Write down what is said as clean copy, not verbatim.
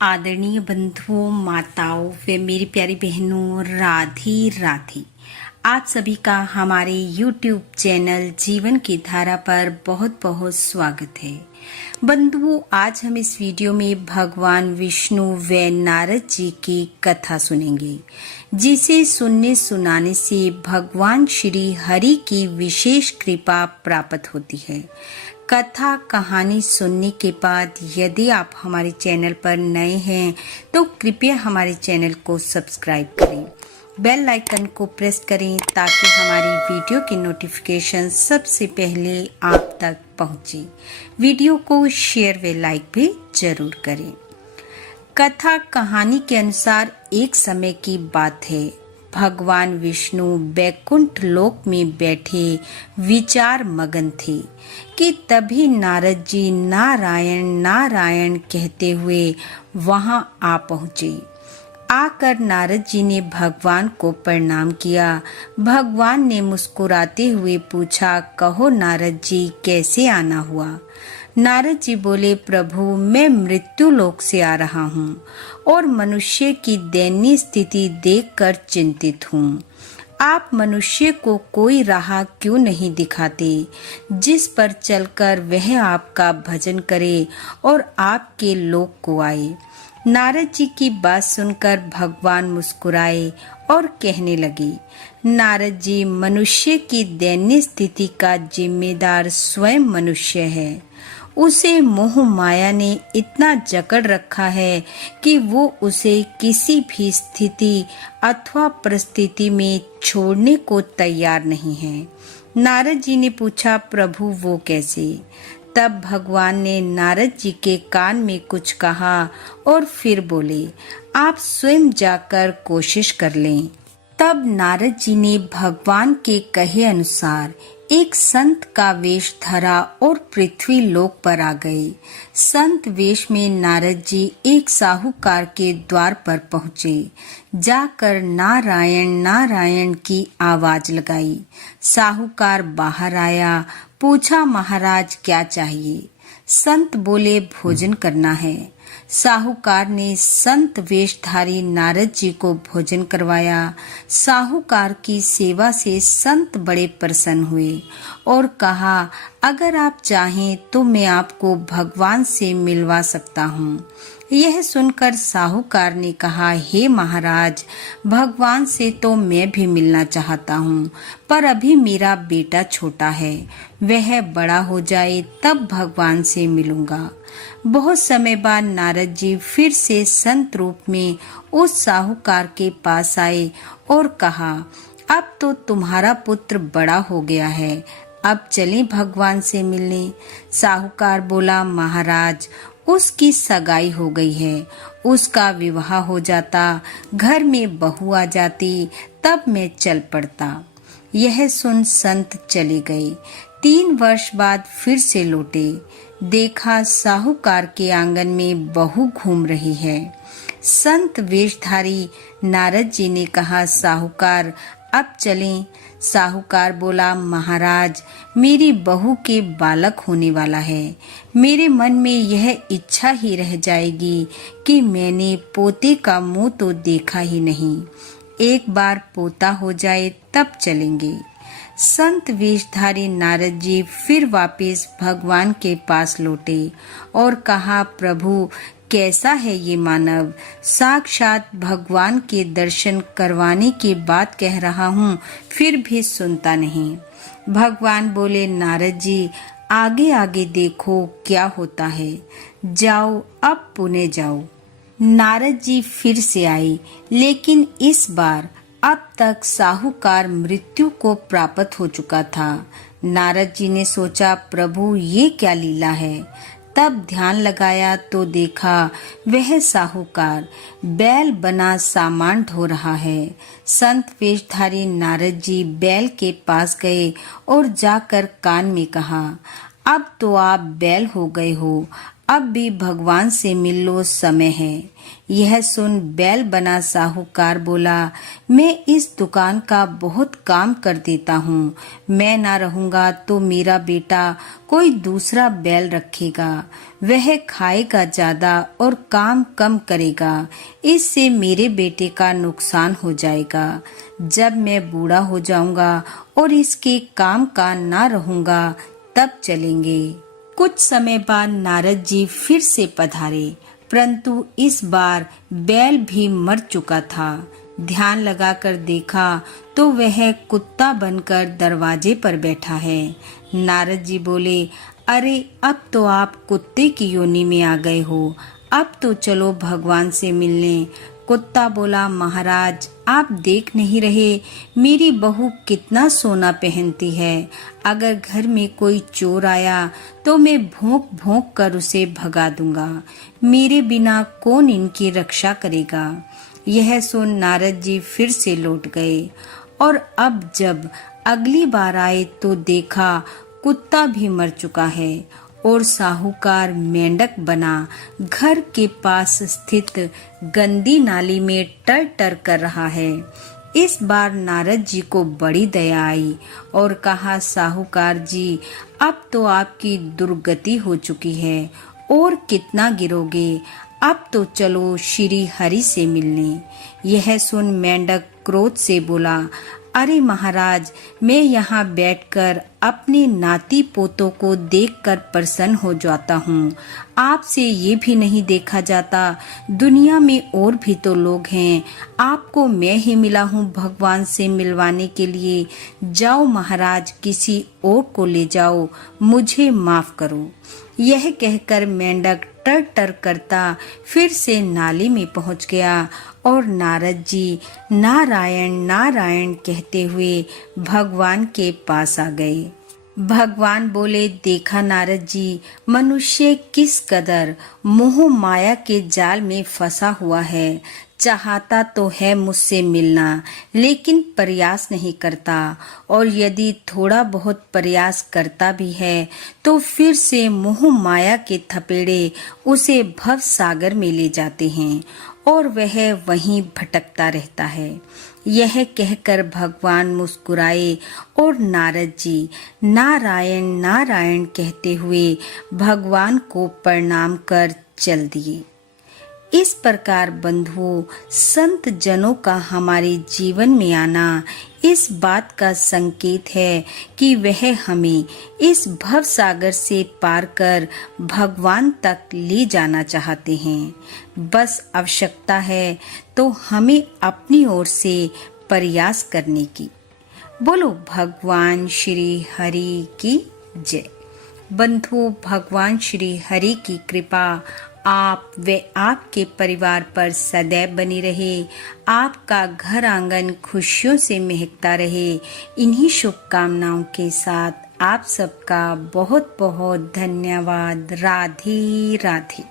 आदरणीय बंधुओं, माताओं व मेरी प्यारी बहनों, राधे राधे। आप सभी का हमारे YouTube चैनल जीवन की धारा पर बहुत बहुत स्वागत है। बंधुओं, आज हम इस वीडियो में भगवान विष्णु व नारद जी की कथा सुनेंगे, जिसे सुनने सुनाने से भगवान श्री हरि की विशेष कृपा प्राप्त होती है। कथा कहानी सुनने के बाद यदि आप हमारे चैनल पर नए हैं तो कृपया हमारे चैनल को सब्सक्राइब करें, बेल आइकन को प्रेस करें ताकि हमारी वीडियो की नोटिफिकेशन सबसे पहले आप तक पहुंचे। वीडियो को शेयर व लाइक भी जरूर करें। कथा कहानी के अनुसार एक समय की बात है। भगवान विष्णु बैकुंठ लोक में बैठे विचार मगन थे कि तभी नारद जी नारायण नारायण कहते हुए वहां आ पहुंचे। आकर नारद जी ने भगवान को प्रणाम किया। भगवान ने मुस्कुराते हुए पूछा, कहो नारद जी, कैसे आना हुआ? नारद जी बोले, प्रभु मैं मृत्यु लोक से आ रहा हूँ और मनुष्य की दयनीय स्थिति देखकर चिंतित हूँ। आप मनुष्य को कोई राह क्यों नहीं दिखाते जिस पर चलकर वह आपका भजन करे और आपके लोक को आए? नारद जी की बात सुनकर भगवान मुस्कुराए और कहने लगे, नारद जी, मनुष्य की दयनीय स्थिति का जिम्मेदार स्वयं मनुष्य है। उसे मोह माया ने इतना जकड़ रखा है कि वो उसे किसी भी स्थिति अथवा परिस्थिति में छोड़ने को तैयार नहीं है। नारद जी ने पूछा, प्रभु वो कैसे? तब भगवान ने नारद जी के कान में कुछ कहा और फिर बोले, आप स्वयं जाकर कोशिश कर लें। तब नारद जी ने भगवान के कहे अनुसार एक संत का वेश धरा और पृथ्वी लोक पर आ गए। संत वेश में नारद जी एक साहूकार के द्वार पर पहुँचे। जाकर नारायण नारायण की आवाज लगाई। साहूकार बाहर आया, पूछा, महाराज क्या चाहिए? संत बोले, भोजन करना है। साहूकार ने संत वेशधारी नारद जी को भोजन करवाया। साहूकार की सेवा से संत बड़े प्रसन्न हुए और कहा, अगर आप चाहें तो मैं आपको भगवान से मिलवा सकता हूँ। यह सुनकर साहूकार ने कहा, हे महाराज, भगवान से तो मैं भी मिलना चाहता हूँ, पर अभी मेरा बेटा छोटा है, वह बड़ा हो जाए तब भगवान से मिलूंगा। बहुत समय बाद नारद जी फिर से संत रूप में उस साहूकार के पास आए और कहा, अब तो तुम्हारा पुत्र बड़ा हो गया है, अब चलें भगवान से मिलने। साहूकार बोला, महाराज, उसकी सगाई हो गई है, उसका विवाह हो जाता, घर में बहू आ जाती, तब मैं चल पड़ता। यह सुन संत चले गए। 3 वर्ष बाद फिर से लौटे। देखा साहूकार के आंगन में बहू घूम रही है। संत वेशधारी नारद जी ने कहा, साहूकार, अब चलें। साहूकार बोला, महाराज, मेरी बहू के बालक होने वाला है। मेरे मन में यह इच्छा ही रह जाएगी कि मैंने पोते का मुंह तो देखा ही नहीं। एक बार पोता हो जाए तब चलेंगे। संत वेशधारी नारद जी फिर वापस भगवान के पास लौटे और कहा, प्रभु, कैसा है ये मानव? साक्षात भगवान के दर्शन करवाने की बात कह रहा हूँ, फिर भी सुनता नहीं। भगवान बोले, नारद जी, आगे आगे देखो क्या होता है, जाओ अब पुणे जाओ। नारद जी फिर से आए, लेकिन इस बार अब तक साहूकार मृत्यु को प्राप्त हो चुका था। नारद जी ने सोचा, प्रभु ये क्या लीला है? तब ध्यान लगाया तो देखा वह साहूकार बैल बना सामान ढो रहा है। संत वेशधारी नारद जी बैल के पास गए और जाकर कान में कहा, अब तो आप बैल हो गए हो, अब भी भगवान से मिल लो, समय है। यह सुन बैल बना साहूकार बोला, मैं इस दुकान का बहुत काम कर देता हूँ। मैं ना रहूंगा तो मेरा बेटा कोई दूसरा बैल रखेगा। वह खाएगा ज्यादा और काम कम करेगा। इससे मेरे बेटे का नुकसान हो जाएगा। जब मैं बूढ़ा हो जाऊंगा और इसके काम का ना रहूंगा तब चलेंगे। कुछ समय बाद नारद जी फिर से पधारे, परंतु इस बार बैल भी मर चुका था। ध्यान लगाकर देखा तो वह कुत्ता बनकर दरवाजे पर बैठा है। नारद जी बोले, अरे अब तो आप कुत्ते की योनि में आ गए हो, अब तो चलो भगवान से मिलने। कुत्ता बोला, महाराज आप देख नहीं रहे मेरी बहू कितना सोना पहनती है। अगर घर में कोई चोर आया तो मैं भौंक भौंक कर उसे भगा दूंगा। मेरे बिना कौन इनकी रक्षा करेगा। यह सुन नारद जी फिर से लौट गए और अब जब अगली बार आए तो देखा कुत्ता भी मर चुका है और साहूकार मेंढक बना घर के पास स्थित गंदी नाली में टर टर कर रहा है। इस बार नारद जी को बड़ी दया आई और कहा, साहूकार जी अब तो आपकी दुर्गति हो चुकी है और कितना गिरोगे। अब तो चलो श्री हरि से मिलने। यह सुन मेंढक क्रोध से बोला, अरे महाराज मैं यहाँ बैठकर अपने नाती पोतों को देखकर प्रसन्न हो जाता हूँ। आपसे ये भी नहीं देखा जाता दुनिया में और भी तो लोग हैं। आपको मैं ही मिला हूँ भगवान से मिलवाने के लिए। जाओ महाराज किसी और को ले जाओ, मुझे माफ करो। यह कहकर मेंढक टर टर करता फिर से नाली में पहुंच गया और नारद जी नारायण नारायण कहते हुए भगवान के पास आ गए। भगवान बोले, देखा नारद जी मनुष्य किस कदर मोह माया के जाल में फंसा हुआ है। चाहता तो है मुझसे मिलना लेकिन प्रयास नहीं करता, और यदि थोड़ा बहुत प्रयास करता भी है तो फिर से मोह माया के थपेड़े उसे भव सागर में ले जाते हैं और वह वहीं भटकता रहता है। यह कहकर भगवान मुस्कुराए और नारद जी नारायण नारायण कहते हुए भगवान को प्रणाम कर चल दिए। इस प्रकार बंधुओं, संत जनों का हमारे जीवन में आना इस बात का संकेत है कि वह हमें इस भव सागर से पार कर भगवान तक ले जाना चाहते हैं। बस आवश्यकता है तो हमें अपनी ओर से प्रयास करने की। बोलो भगवान श्री हरि की जय। बंधु, भगवान श्री हरि की कृपा आप व आपके परिवार पर सदैव बनी रहे। आपका घर आंगन खुशियों से महकता रहे। इन्हीं शुभकामनाओं के साथ आप सबका बहुत बहुत धन्यवाद। राधे राधे।